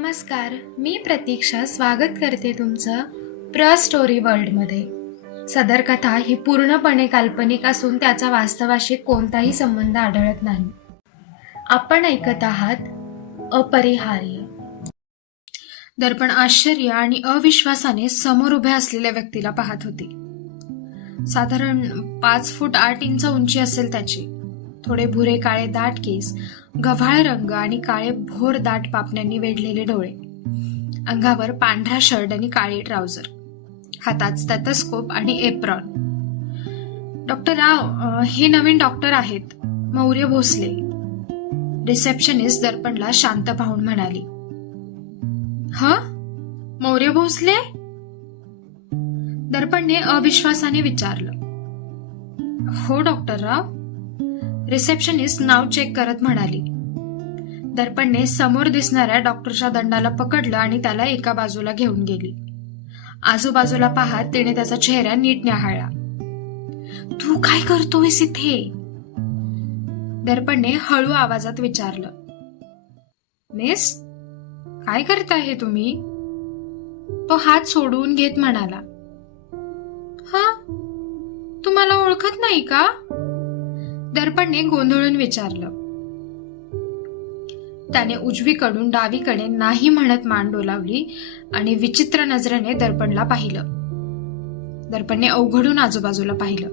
नमस्कार, मी प्रतीक्षा स्वागत करते तुमचं प्र स्टोरी वर्ल्डमध्ये. सदर कथा ही पूर्णपणे काल्पनिक असून त्याचा वास्तवाशी कोणताही संबंध आढळत नाही. आपण ऐकत आहात अपरिहार्य. दर्पण आश्चर्य आणि अविश्वासाने समोर उभ्या असलेल्या व्यक्तीला पाहत होते. साधारण 5 फूट 8 इंच उंची असेल त्याची. थोडे भुरे काळे दाट केस, गव्हाळ रंग आणि काळे भोर दाट पापण्यांनी वेढलेले डोळे, अंगावर पांढरा शर्ट आणि काळी ट्राउझर, हातात स्टेथोस्कोप आणि एप्रॉन. डॉक्टर राव, हे नवीन डॉक्टर आहेत, मौर्य भोसले. रिसेप्शनिस्ट दर्पणला शांत पाहून म्हणाली. मौर्य भोसले? दर्पणने अविश्वासाने विचारलं. हो डॉक्टर राव, रिसेप्शनिस्ट नाव चेक करत म्हणाली. दर्पणने समोर दिसणाऱ्या डॉक्टरच्या दंडाला पकडलं आणि त्याला एका बाजूला घेऊन गेली. आजूबाजूला पाहत तिने त्याचा चेहरा नीट न्याहाळला. तू काय करतोयस इथे? दर्पणने हळू आवाजात विचारलं. मिस, काय करताय तुम्ही? तो हात सोडवून घेत म्हणाला. तू मला ओळखत नाही का? दर्पणने गोंधळून विचारलं. त्याने उजवीकडून डावीकडे नाही म्हणत मान डोलावली आणि विचित्र नजरेने दर्पणला पाहिलं. दर्पणने अवघडून आजूबाजूला पाहिलं.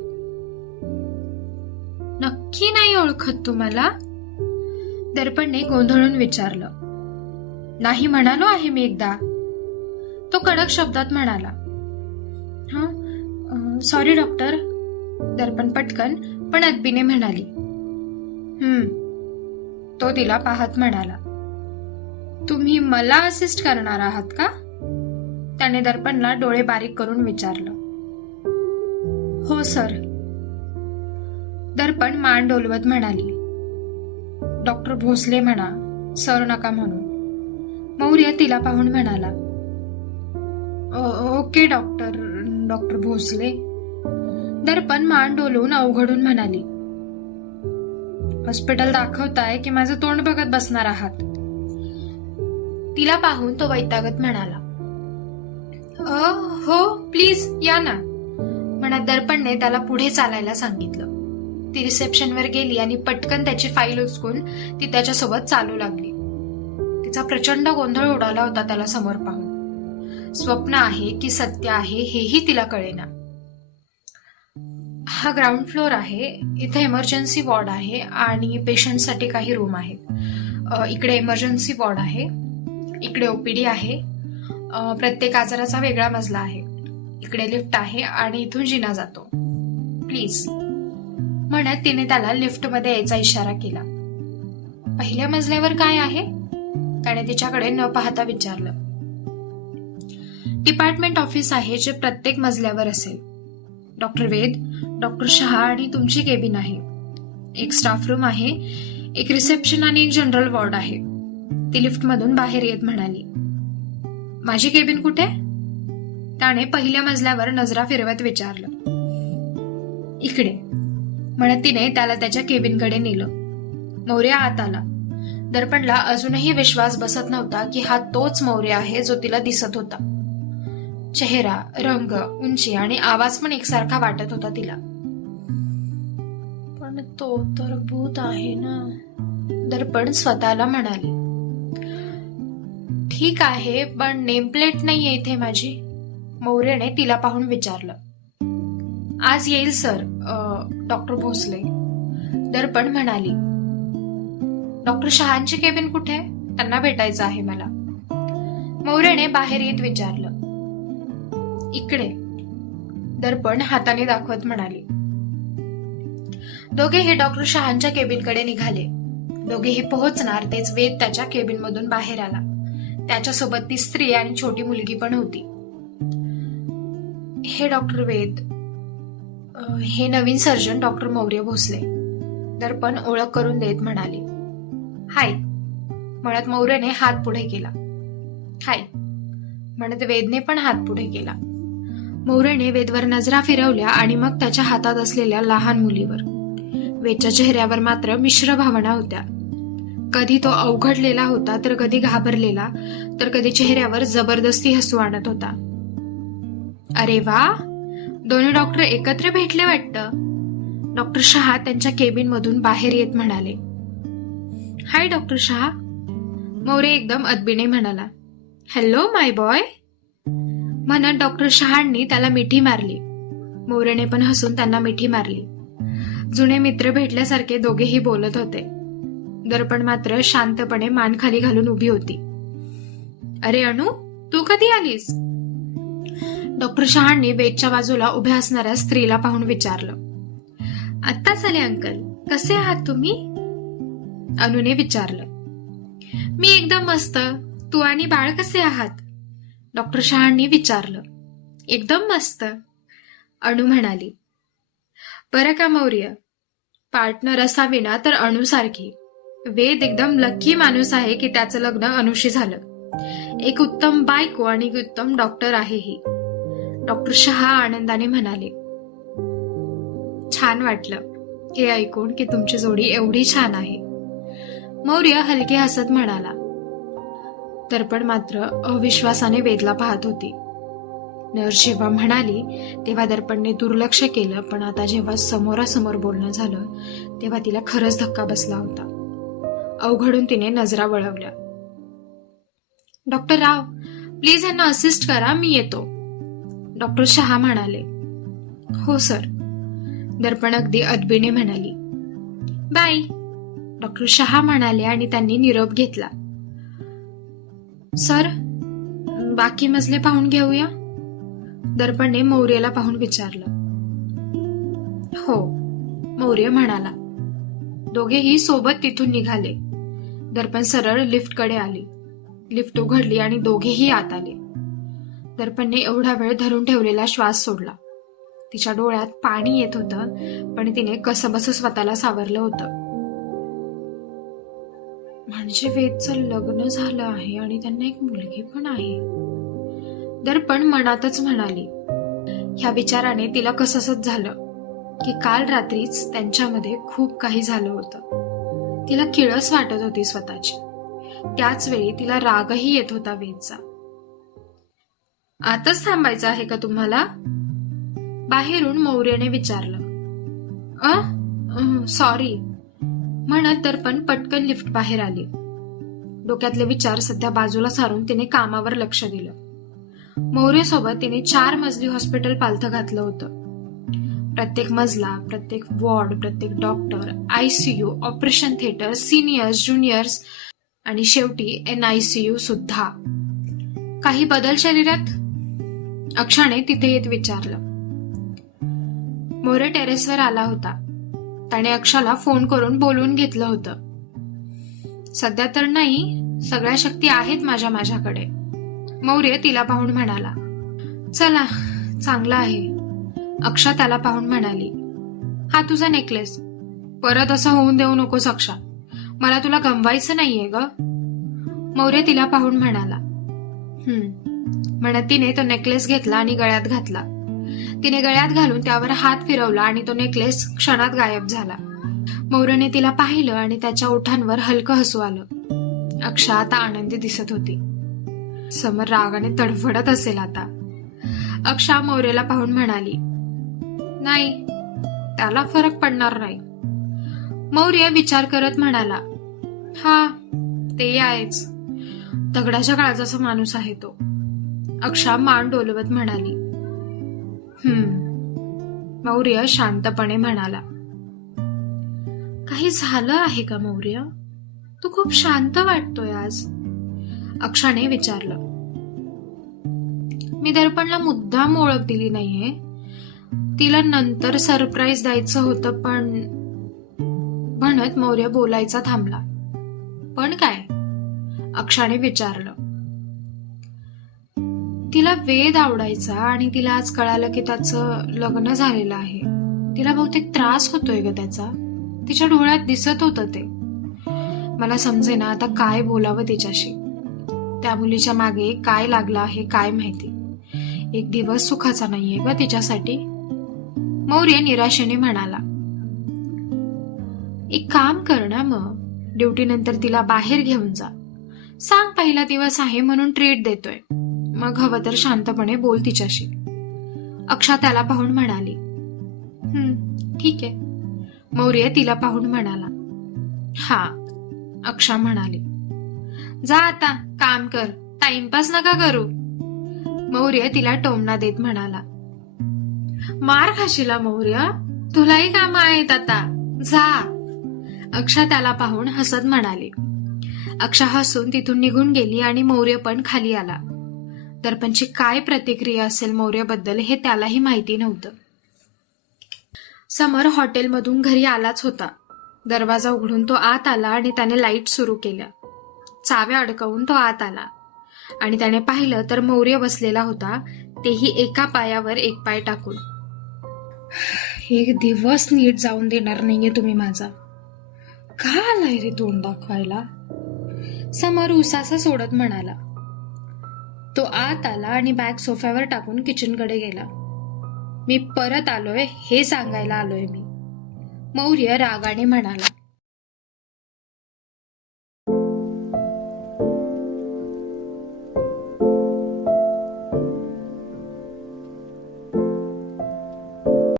नक्की नाही ओळखत तू मला? दर्पणने गोंधळून विचारलं. नाही म्हणालो आहे मी एकदा, तो कडक शब्दात म्हणाला. सॉरी डॉक्टर, दर्पण पटकन पण अदबीने म्हणाली. तो तिला पाहत म्हणाला. तुम्ही मला असिस्ट करणार आहात का? त्याने दर्पणला डोळे बारीक करून विचारलं. हो सर, दर्पण मान डोलवत म्हणाली. डॉक्टर भोसले म्हणा, सर नका म्हणून. मौर्य तिला पाहून म्हणाला. Okay doctor Bhosale. दर्पण मान डोलवून अवघडून म्हणाली. हॉस्पिटल दाखवताय की माझं तोंड बघत बसणार आहात? तिला पाहून तो वैतागत म्हणाला. हो प्लीज या ना, म्हणत दर्पणने त्याला पुढे चालायला सांगितलं. ती रिसेप्शनवर गेली आणि पटकन त्याची फाईल उचकून ती त्याच्यासोबत चालू लागली. तिचा प्रचंड गोंधळ उडाला होता त्याला समोर पाहून. स्वप्न आहे की सत्य आहे हेही तिला कळेना. हा ग्राउंड फ्लोअर आहे. इथे इमर्जन्सी वॉर्ड आहे आणि पेशंटसाठी काही रूम आहेत. इकडे इमर्जन्सी वॉर्ड आहे, इकडे ओपीडी आहे. प्रत्येक आजाराचा वेगळा मजला आहे. इकडे लिफ्ट आहे आणि इथून जिना जातो. प्लीज, म्हणत तिने त्याला लिफ्टमध्ये यायचा इशारा केला. पहिल्या मजल्यावर काय आहे? त्याने तिच्याकडे न पाहता विचारलं. डिपार्टमेंट ऑफिस आहे जे प्रत्येक मजल्यावर असेल. डॉक्टर वेद, डॉक्टर शहा आणि तुमची केबिन आहे. एक स्टाफ रूम आहे, एक रिसेप्शन आणि एक जनरल वॉर्ड आहे. ती लिफ्टमधून बाहेर येत म्हणाली. माझी केबिन कुठे? त्याने पहिल्या मजल्यावर नजरा फिरवत विचारलं. इकडे, म्हणत तिने त्याला त्याच्या केबिनकडे नेलं. मौर्य आत आला. दर्पणला अजूनही विश्वास बसत नव्हता की हा तोच मौर्य आहे जो तिला दिसत होता. चेहरा, रंग, उंची आणि आवाज पण एकसारखा वाटत होता तिला. पण तो तर भूत आहे ना, दर्पण स्वतःला म्हणाली. ठीक आहे, पण नेमप्लेट नाहीये इथे माझी, मौर्यने तिला पाहून विचारलं. आज येईल सर, डॉक्टर भोसले, दर्पण म्हणाली. डॉक्टर शहांची केबिन कुठे? त्यांना भेटायचं आहे मला, मौर्यने बाहेर येत विचारलं. इकडे, दर्पण हाताने दाखवत म्हणाली. दोघेही डॉक्टर शहांच्या केबिनकडे निघाले. दोघेही पोहोचणार तेच वेद त्याच्या केबिन मधून बाहेर आला. त्याच्यासोबत ती स्त्री आणि छोटी मुलगी पण होती. हे डॉक्टर वेद, हे नवीन सर्जन डॉक्टर मौर्य भोसले, दर्पण ओळख करून देत म्हणाली. हाय, म्हणत मौर्यने हात पुढे केला. हाय, म्हणत वेदने पण हात पुढे केला. मौर्यने वेदवर नजरा फिरवल्या आणि मग त्याच्या हातात असलेल्या लहान मुलीवर. वेदच्या चेहऱ्यावर मात्र मिश्र भावना होत्या. कधी तो अवघडलेला होता, तर कधी घाबरलेला, तर कधी चेहऱ्यावर जबरदस्ती हसू आणत होता. अरे वा, दोन्ही डॉक्टर एकत्र भेटले वाटतं. डॉक्टर शहा त्यांच्या केबिन मधून बाहेर येत म्हणाले. हाय डॉक्टर शहा. मौर्य एकदम अदबीने म्हणाला. हॅलो माय बॉय म्हणत डॉक्टर शहांनी त्याला मिठी मारली. मौर्यने पण हसून त्यांना मिठी मारली. जुने मित्र भेटल्यासारखे दोघेही बोलत होते. दर्पण मात्र शांतपणे मान खाली घालून उभी होती. अरे अनु, तू कधी आलीस? डॉक्टर शहांनी वेदच्या बाजूला उभ्या असणाऱ्या स्त्रीला पाहून विचारलं. आत्ताच आले अंकल. कसे आहात तुम्ही? अनुने विचारलं. मी एकदम मस्त. तू आणि बाळ कसे आहात? डॉक्टर शहांनी विचारलं. एकदम मस्त, अनु म्हणाली. बरं का मौर्य, पार्टनर असावी ना तर अणूसारखी. वेद एकदम लक्की माणूस आहे की त्याचं लग्न अनुशी झालं. एक उत्तम बायको आणि एक उत्तम डॉक्टर आहे ही. डॉक्टर शहा आनंदाने म्हणाले. छान वाटलं हे ऐकून की तुमची जोडी एवढी छान आहे. मौर्य हलके हसत म्हणाला. दर्पण मात्र अविश्वासाने वेदला पाहत होती. नर्स जेव्हा म्हणाली तेव्हा दर्पणने दुर्लक्ष केलं, पण आता जेव्हा समोरासमोर बोलणं झालं तेव्हा तिला खरंच धक्का बसला होता. अवघडून तिने नजरा वळवल्या. डॉक्टर राव, प्लीज यांना असिस्ट करा, मी येतो. डॉक्टर शहा म्हणाले. हो सर. दर्पण अगदी अदबीने म्हणाली. बाय. डॉक्टर शहा म्हणाले आणि त्यांनी निरोप घेतला. सर, बाकी मजले पाहून घेऊया? दर्पणने मौर्यला पाहून विचारलं. हो, मौर्य म्हणाला. दोघेही सोबत तिथून निघाले. दर्पण सरळ लिफ्टकडे आली. लिफ्ट उघडली आणि दोघेही आत आले. दर्पणने एवढा वेळ धरून ठेवलेला श्वास सोडला. तिच्या डोळ्यात पाणी येत होतं, पण तिने कसंबसं स्वतःला सावरलं होतं. म्हणजे वेदचं लग्न झालं आहे आणि त्यांना एक मुलगी पण आहे. दर्पण मनातच म्हणाली. ह्या विचाराने तिला कसंसच झालं की काल रात्रीच त्यांच्यामध्ये खूप काही झालं होतं. तिला किळस वाटत होती स्वतःची. त्याच वेळी तिला रागही येत होता वेदचा. आताच थांबायचं आहे का तुम्हाला? बाहेरून मौर्याने विचारलं. सॉरी म्हणत दर्पण पटकन लिफ्ट बाहेर आली. डोक्यातले विचार सध्या बाजूला सारून तिने कामावर लक्ष दिलं. मौर्यसोबत तिने 4 मजली हॉस्पिटल पालथं घातलं होतं. प्रत्येक मजला, प्रत्येक वॉर्ड, प्रत्येक doctor, ICU, operation theatre, seniors, juniors आणि शेवटी NICU सुद्धा. काही बदल शरीरात? अक्षाने तिथे येत विचारलं. मौर्य टेरेसवर आला होता. त्याने अक्षाला फोन करून बोलवून घेतलं होतं. सध्या तर नाही, सगळ्या शक्ती आहेत माझ्याकडे. मौर्य तिला पाहून म्हणाला. चला, चांगलं आहे. अक्षा त्याला पाहून म्हणाली. हा तुझा नेकलेस. परत असं होऊन देऊ नकोस अक्षा. मला तुला गमवायचं नाहीये ग. मौर्य तिला पाहून म्हणाला. म्हणत तिने तो नेकलेस घेतला आणि गळ्यात घातला. तिने गळ्यात घालून त्यावर हात फिरवला आणि तो नेकलेस क्षणात गायब झाला. मौर्यने तिला पाहिलं आणि त्याच्या ओठांवर हलकं हसू आलं. अक्षा आता आनंदी दिसत होती. समर रागाने तडफडत असेल आता. अक्षा मौर्यला पाहून म्हणाली. नाही, त्याला फरक पडणार नाही. मौर्य विचार करत म्हणाला. हा, ते आहेच. दगडाच्या काळजाचा माणूस आहे तो. अक्षा मान डोलवत म्हणाली. मौर्य शांतपणे म्हणाला. काही झालं आहे का मौर्य? तू खूप शांत वाटतोय आज. अक्षाने विचारलं. मी दर्पणला मुद्दाम ओळख दिली नाहीये. तिला नंतर सरप्राईज द्यायचं होतं, पण म्हणत मौर्य बोलायचा थांबला. पण काय? अक्षाने विचारलं. तिला वेद आवडायचा आणि तिला आज कळालं की त्याचं लग्न झालेलं आहे. तिला बहुतेक त्रास होतोय ग त्याचा. तिच्या डोळ्यात दिसत होतं ते. मला समजेना आता काय बोलावं तिच्याशी. त्या मुलीच्या मागे काय लागलं आहे काय माहिती. एक दिवस सुखाचा नाहीये ग तिच्यासाठी. मौर्य निराशेने म्हणाला. एक काम कर ना मग, ड्युटीनंतर तिला बाहेर घेऊन जा. सांग पहिला दिवस आहे म्हणून ट्रीट देतोय. मग हवं तर शांतपणे बोल तिच्याशी. अक्षा त्याला पाहून म्हणाली. ठीक आहे. मौर्य तिला पाहून म्हणाला. हा. अक्षा म्हणाली. जा आता काम कर, टाइमपास नका करू. मौर्य तिला टोमणा देत म्हणाला. मार खाशीला मौर्य, तुलाही काम आहेत आता, जा. अक्षा त्याला पाहून हसत म्हणाली. अक्षा हसून तिथून निघून गेली आणि मौर्य पण खाली आला. दर्पणची काय प्रतिक्रिया असेल मौर्यबद्दल हे त्यालाही माहिती नव्हतं. समर हॉटेलमधून घरी आलाच होता. दरवाजा उघडून तो आत आला आणि त्याने लाईट सुरू केल्या. चाव्या अडकवून तो आत आला आणि त्याने पाहिलं तर मौर्य बसलेला होता, तेही एका पायावर एक पाय टाकून. एक दिवस नीट जाऊन देणार नाहीये तुम्ही माझा. का आलाय रे तोंड दाखवायला? समर उसासा सोडत म्हणाला. तो आत आला आणि बॅग सोफ्यावर टाकून किचनकडे गेला. मी परत आलोय हे सांगायला आलोय मी, मौर्य रागाने म्हणाला.